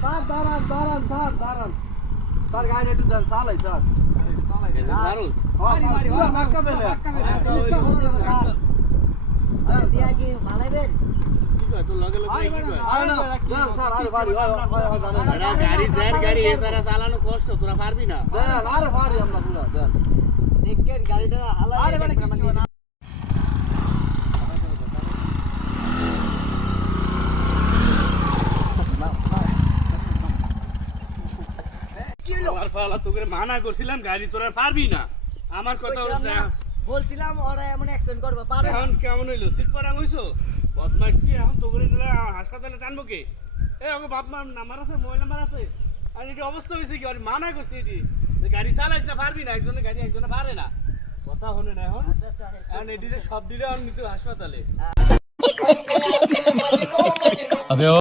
sir দাঁড়ান দাঁড়ান sir দাঁড়ান স্যার গাড়ি একটু দেন চালাই স্যার দারুন হ্যাঁ স্যার পুরো পাক্কা পেলে দিয়া কি মালাইবেন কি কয় তোর লগে লগে কি কয় আরে না দেন স্যার আরে ভারী হয় জানেন না আরে গাড়ি জের গাড়ি এছাড়া চালানো কষ্ট তোরা পারবি না দেন আরে ভারী আমরা পুরো দেন দেখেন গাড়িটা হালাই আরে মানে কিছু না আর ফালা তোকে মানা করছিলাম গাড়ি তোরা পারবি না আমার কথা হচ্ছে বলছিলাম ওরা এমন অ্যাকশন করবে পারে না এখন কেমন হইলো সিট পারাং হইছো বদমাইশ কি এখন তোকে হাসপাতালে টানবো কে এ ওকে বাপ মা নাম্বার আছে মোবাইল নাম্বার আছে আর এটি অবস্থা হয়েছে কি আর মানা করছি এটি গাড়ি চালাইস না পারবি না একজনের গাড়ি একজনে পারে না কথা হনে না এখন আচ্ছা আচ্ছা এখন এটি সব দিলে আর নিতে হাসপাতালে